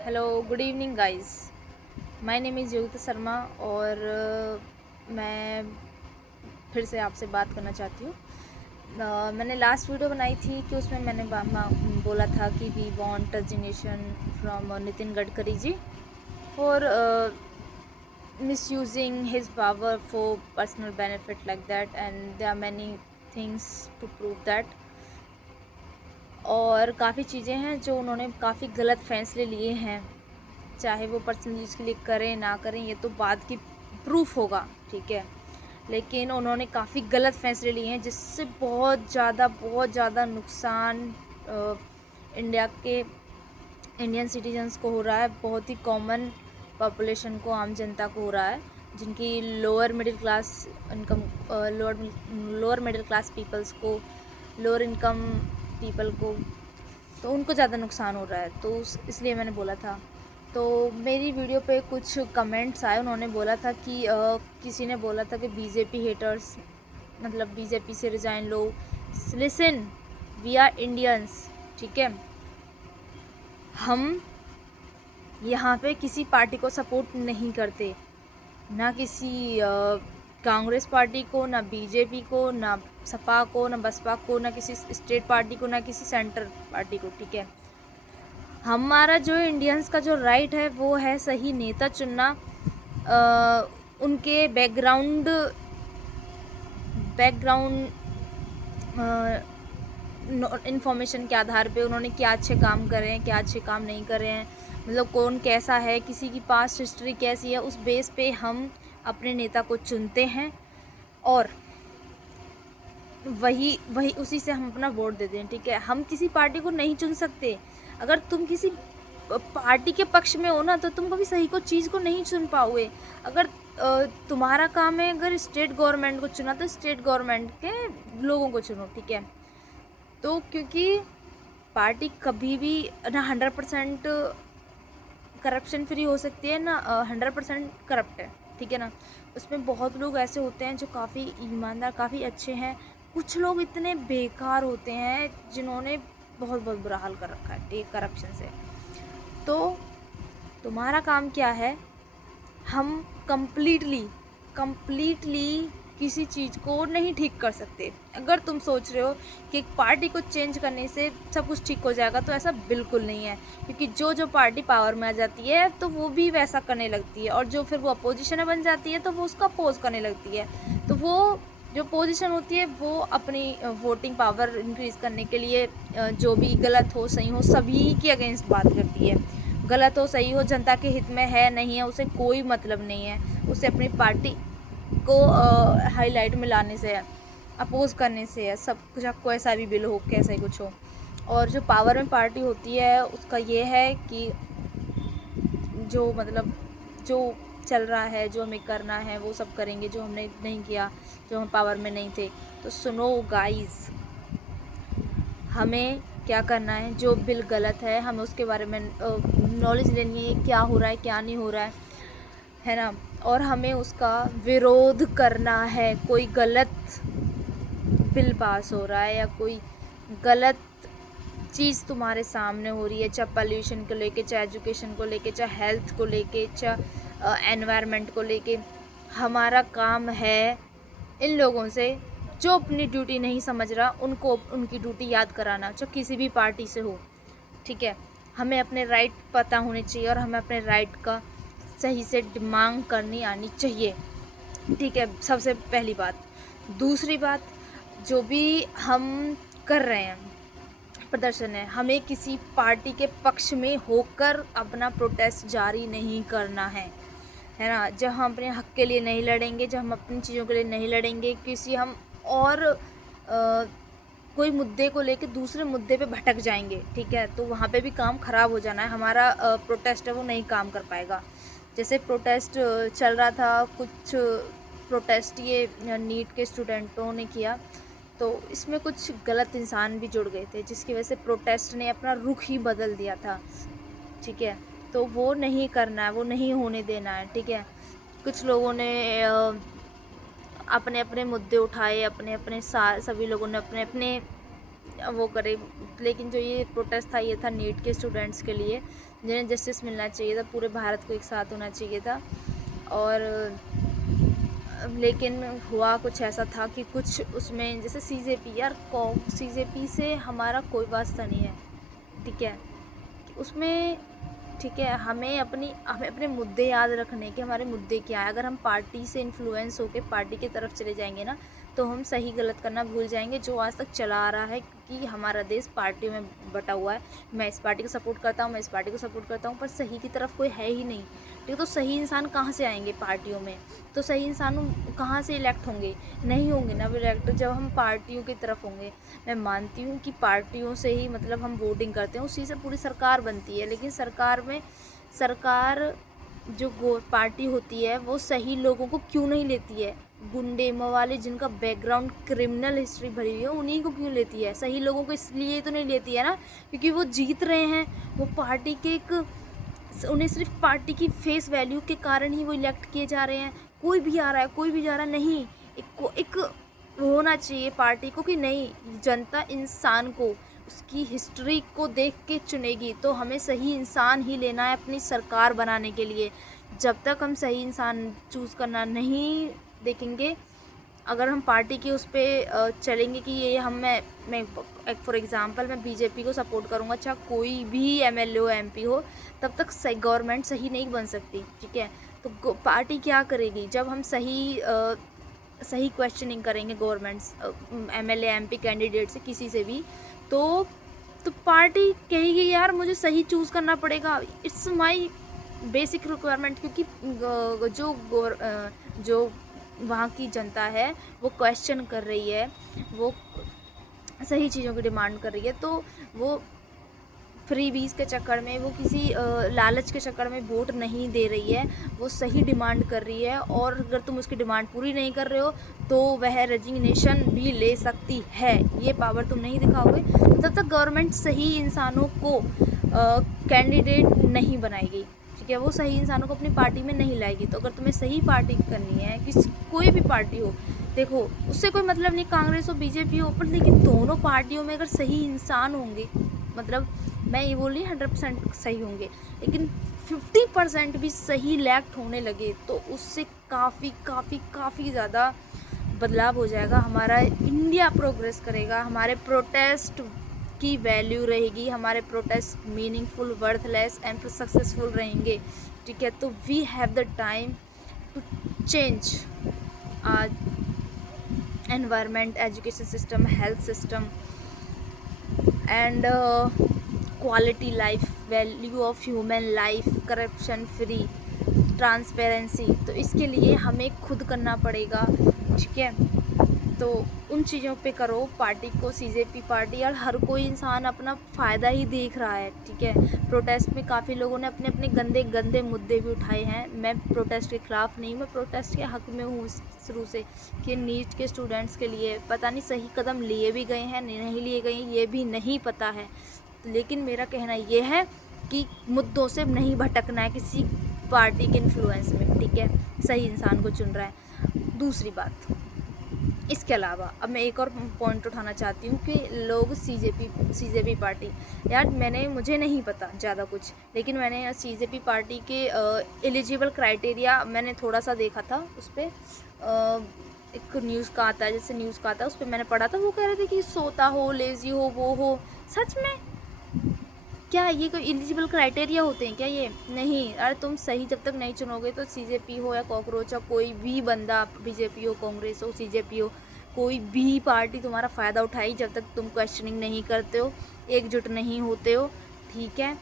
Hello good evening guys. My name is Yogita Sharma और मैं फिर से आपसे बात करना चाहती हूँ। मैंने लास्ट वीडियो बनाई थी कि उसमें मैंने बोला था कि we want resignation from Nitin Gadkari ji for misusing his power for personal benefit like that, and there are many things to prove that। और काफ़ी चीज़ें हैं जो उन्होंने काफ़ी गलत फैसले लिए हैं, चाहे वो पर्सनल यूज़ के लिए करें ना करें ये तो बाद की प्रूफ होगा, ठीक है। लेकिन उन्होंने काफ़ी गलत फैसले लिए हैं जिससे बहुत ज़्यादा नुकसान इंडिया के इंडियन सिटीजन्स को हो रहा है, बहुत ही कॉमन पॉपुलेशन को, आम जनता को हो रहा है, जिनकी lower middle class income, lower middle class peoples को, लोअर इनकम पीपल को, तो उनको ज़्यादा नुकसान हो रहा है। तो इसलिए मैंने बोला था। तो मेरी वीडियो पे कुछ कमेंट्स आए, उन्होंने बोला था कि किसी ने बोला था कि बीजेपी हेटर्स, मतलब बीजेपी से रिज़ाइन लो। लिसन, वी आर इंडियंस, ठीक है। हम यहाँ पे किसी पार्टी को सपोर्ट नहीं करते, ना किसी कांग्रेस पार्टी को, ना बीजेपी को, ना सपा को, ना बसपा को, ना किसी स्टेट पार्टी को, ना किसी सेंटर पार्टी को, ठीक है। हमारा जो इंडियंस का जो राइट है वो है सही नेता चुनना, उनके बैकग्राउंड इन्फॉर्मेशन के आधार पे उन्होंने क्या अच्छे काम करे हैं, क्या अच्छे काम नहीं करे हैं, मतलब कौन कैसा है, किसी की पास्ट हिस्ट्री कैसी है, उस बेस पे हम अपने नेता को चुनते हैं और वही वही उसी से हम अपना वोट देते हैं, ठीक है। हम किसी पार्टी को नहीं चुन सकते। अगर तुम किसी पार्टी के पक्ष में हो ना तो तुम कभी सही को चीज़ को नहीं चुन पाओगे। अगर तुम्हारा काम है अगर स्टेट गवर्नमेंट को चुना तो स्टेट गवर्नमेंट के लोगों को चुनो, ठीक है। तो क्योंकि पार्टी कभी भी ना 100% करप्शन फ्री हो सकती है, ना 100% करप्ट है, ठीक है ना। उसमें बहुत लोग ऐसे होते हैं जो काफ़ी ईमानदार, काफ़ी अच्छे हैं। कुछ लोग इतने बेकार होते हैं जिन्होंने बहुत बहुत बुरा हाल कर रखा है ठीक करप्शन से। तो तुम्हारा काम क्या है, हम कम्प्लीटली किसी चीज़ को नहीं ठीक कर सकते। अगर तुम सोच रहे हो कि एक पार्टी को चेंज करने से सब कुछ ठीक हो जाएगा तो ऐसा बिल्कुल नहीं है, क्योंकि जो पार्टी पावर में आ जाती है तो वो भी वैसा करने लगती है, और जो फिर वो अपोजिशन में बन जाती है तो वो उसका अपोज करने लगती है। तो वो जो पोजीशन होती है वो अपनी वोटिंग पावर इंक्रीज़ करने के लिए जो भी गलत हो सही हो सभी के अगेंस्ट बात करती है। गलत हो सही हो, जनता के हित में है नहीं है उसे कोई मतलब नहीं है। उसे अपनी पार्टी को हाईलाइट में लाने से है, अपोज करने से है, सब कुछ आपको ऐसा भी बिल हो कैसा ही कुछ हो। और जो पावर में पार्टी होती है उसका ये है कि जो मतलब जो चल रहा है, जो हमें करना है वो सब करेंगे, जो हमने नहीं किया, जो हम पावर में नहीं थे। तो सुनो गाइस, हमें क्या करना है, जो बिल गलत है हमें उसके बारे में नॉलेज लेनी है, क्या हो रहा है क्या नहीं हो रहा है ना। और हमें उसका विरोध करना है। कोई गलत बिल पास हो रहा है या कोई गलत चीज़ तुम्हारे सामने हो रही है, चाहे पॉल्यूशन को लेके, चाहे एजुकेशन को लेके, चाहे हेल्थ को लेके, चाहे एनवायरनमेंट को लेके, हमारा काम है इन लोगों से जो अपनी ड्यूटी नहीं समझ रहा उनको उनकी ड्यूटी याद कराना, चाहे किसी भी पार्टी से हो, ठीक है। हमें अपने राइट पता होने चाहिए और हमें अपने राइट का सही से मांग करनी आनी चाहिए, ठीक है। सबसे पहली बात। दूसरी बात, जो भी हम कर रहे हैं प्रदर्शन है, हमें किसी पार्टी के पक्ष में होकर अपना प्रोटेस्ट जारी नहीं करना है ना। जब हम अपने हक के लिए नहीं लड़ेंगे, जब हम अपनी चीज़ों के लिए नहीं लड़ेंगे, किसी हम और कोई मुद्दे को लेके दूसरे मुद्दे पे भटक जाएंगे, ठीक है, तो वहाँ पे भी काम ख़राब हो जाना है। हमारा प्रोटेस्ट है वो नहीं काम कर पाएगा। जैसे प्रोटेस्ट चल रहा था, कुछ प्रोटेस्ट ये नीट के स्टूडेंटों ने किया, तो इसमें कुछ गलत इंसान भी जुड़ गए थे जिसकी वजह से प्रोटेस्ट ने अपना रुख ही बदल दिया था, ठीक है। तो वो नहीं करना है, वो नहीं होने देना है, ठीक है। कुछ लोगों ने अपने अपने मुद्दे उठाए, अपने अपने सभी लोगों ने अपने अपने वो करे, लेकिन जो ये प्रोटेस्ट था ये था नीट के स्टूडेंट्स के लिए, जिन्हें जस्टिस मिलना चाहिए था, पूरे भारत को एक साथ होना चाहिए था। और लेकिन हुआ कुछ ऐसा था कि कुछ उसमें जैसे सीजेपी, यार सीजेपी से हमारा कोई वास्ता नहीं है, ठीक है। उसमें ठीक है, हमें अपने मुद्दे याद रखने के, हमारे मुद्दे क्या है। अगर हम पार्टी से इन्फ्लुएंस होकर पार्टी की तरफ चले जाएंगे ना, तो हम सही गलत करना भूल जाएंगे, जो आज तक चला आ रहा है। क्योंकि हमारा देश पार्टियों में बटा हुआ है, मैं इस पार्टी को सपोर्ट करता हूँ, मैं इस पार्टी को सपोर्ट करता हूँ, पर सही की तरफ कोई है ही नहीं, ठीक है। तो सही इंसान कहाँ से आएंगे पार्टियों में? तो सही इंसान कहाँ से इलेक्ट होंगे? नहीं होंगे ना इलेक्ट, जब हम पार्टियों की तरफ होंगे। मैं मानती हूँ कि पार्टियों से ही मतलब हम वोटिंग करते हैं, उसी से पूरी सरकार बनती है, लेकिन सरकार जो पार्टी होती है वो सही लोगों को क्यों नहीं लेती है? गुंडे मवाले जिनका बैकग्राउंड क्रिमिनल हिस्ट्री भरी हुई है, उन्हीं को क्यों लेती है? सही लोगों को इसलिए तो नहीं लेती है ना, क्योंकि वो जीत रहे हैं, वो पार्टी के उन्हें सिर्फ पार्टी की फेस वैल्यू के कारण ही वो इलेक्ट किए जा रहे हैं। कोई भी आ रहा है, कोई भी जा रहा है, नहीं, एक होना चाहिए पार्टी को कि नहीं, जनता इंसान को उसकी हिस्ट्री को देख के चुनेगी। तो हमें सही इंसान ही लेना है अपनी सरकार बनाने के लिए। जब तक हम सही इंसान चूज़ करना नहीं देखेंगे, अगर हम पार्टी की उस पर चलेंगे कि ये मैं एक फॉर एग्ज़ाम्पल मैं बीजेपी को सपोर्ट करूँगा, अच्छा कोई भी एमएलए हो एमपी हो, तब तक सही गवर्नमेंट सही नहीं बन सकती, ठीक है। तो पार्टी क्या करेगी? जब हम सही क्वेश्चनिंग करेंगे गवर्नमेंट्स, एमएलए एमपी कैंडिडेट से, किसी से भी, तो पार्टी कहेगी यार मुझे सही चूज़ करना पड़ेगा, इट्स माय बेसिक रिक्वायरमेंट। क्योंकि जो वहाँ की जनता है वो क्वेश्चन कर रही है, वो सही चीज़ों की डिमांड कर रही है, तो वो फ्री बीज के चक्कर में, वो किसी लालच के चक्कर में वोट नहीं दे रही है, वो सही डिमांड कर रही है। और अगर तुम उसकी डिमांड पूरी नहीं कर रहे हो तो वह रेजिग्नेशन भी ले सकती है, ये पावर तुम नहीं दिखाओगे, तब तक गवर्नमेंट सही इंसानों को कैंडिडेट नहीं बनाएगी, ठीक है। वो सही इंसानों को अपनी पार्टी में नहीं लाएगी। तो अगर तुम्हें सही पार्टी करनी है, कोई भी पार्टी हो, देखो उससे कोई मतलब नहीं कांग्रेस हो बीजेपी हो, पर लेकिन दोनों पार्टियों में अगर सही इंसान होंगे, मतलब मैं ये बोल रही 100% सही होंगे, लेकिन 50% भी सही इलेक्ट होने लगे, तो उससे काफ़ी ज़्यादा बदलाव हो जाएगा। हमारा इंडिया प्रोग्रेस करेगा, हमारे प्रोटेस्ट की वैल्यू रहेगी, हमारे protest meaningful, worthless and successful रहेंगे, ठीक है। तो we have the time to change our environment, education system, health system and quality life, value of human life, corruption free, transparency. तो इसके लिए हमें खुद करना पड़ेगा, ठीक है। तो उन चीज़ों पे करो पार्टी को, सीजेपी पार्टी, और हर कोई इंसान अपना फ़ायदा ही देख रहा है, ठीक है। प्रोटेस्ट में काफ़ी लोगों ने अपने अपने गंदे गंदे मुद्दे भी उठाए हैं। मैं प्रोटेस्ट के ख़िलाफ़ नहीं, मैं प्रोटेस्ट के हक़ में हूँ शुरू से, कि नीट के स्टूडेंट्स के लिए पता नहीं सही कदम लिए भी गए हैं नहीं लिए गए, ये भी नहीं पता है। लेकिन मेरा कहना ये है कि मुद्दों से नहीं भटकना है किसी पार्टी के इन्फ्लुएंस में, ठीक है। सही इंसान को चुन रहा है। दूसरी बात, इसके अलावा अब मैं एक और पॉइंट उठाना चाहती हूँ कि लोग सीजेपी पार्टी, यार मुझे नहीं पता ज़्यादा कुछ, लेकिन मैंने सीजेपी पार्टी के एलिजिबल क्राइटेरिया मैंने थोड़ा सा देखा था। उस पर एक न्यूज़ का आता है, जैसे न्यूज़ का आता है, उस पर मैंने पढ़ा था, वो कह रहे थे कि सोता हो, लेज़ी हो, वो हो। सच में क्या ये कोई एलिजिबल क्राइटेरिया होते हैं क्या? ये नहीं। अरे तुम सही जब तक नहीं चुनोगे तो सीजेपी हो या कॉकरोच हो, कोई भी बंदा, बीजेपी हो, कांग्रेस हो, सीजेपी हो, कोई भी पार्टी तुम्हारा फ़ायदा उठाई जब तक तुम क्वेश्चनिंग नहीं करते हो, एकजुट नहीं होते हो, ठीक है।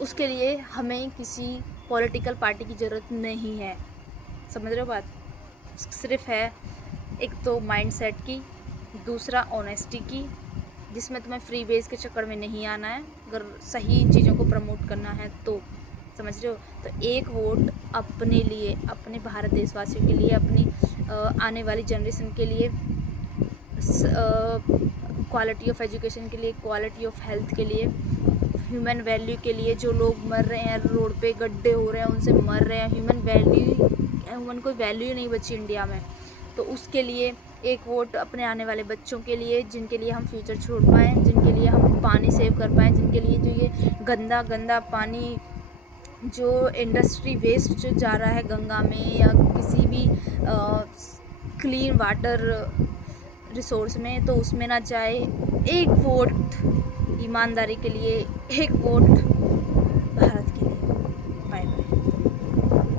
उसके लिए हमें किसी पॉलिटिकल पार्टी की ज़रूरत नहीं है, समझ रहे हो बात? सिर्फ है एक तो माइंडसेट की, दूसरा ऑनेस्टी की, जिसमें तुम्हें फ्री बेस के चक्कर में नहीं आना है, अगर सही चीज़ों को प्रमोट करना है तो, समझ रहे हो। तो एक वोट अपने लिए, अपने भारत देशवासियों के लिए, अपनी आने वाली जनरेशन के लिए, क्वालिटी ऑफ एजुकेशन के लिए, क्वालिटी ऑफ हेल्थ के लिए, ह्यूमन वैल्यू के लिए। जो लोग मर रहे हैं रोड पे, गड्ढे हो रहे हैं, उनसे मर रहे हैं, ह्यूमन कोई वैल्यू ही नहीं बची इंडिया में, तो उसके लिए एक वोट अपने आने वाले बच्चों के लिए, जिनके लिए हम फ्यूचर छोड़ पाएँ, जिनके लिए हम पानी सेव कर पाएँ, जिनके लिए जो ये गंदा गंदा पानी जो इंडस्ट्री वेस्ट जो जा रहा है गंगा में या किसी भी क्लीन वाटर रिसोर्स में, तो उसमें ना जाए। एक वोट ईमानदारी के लिए, एक वोट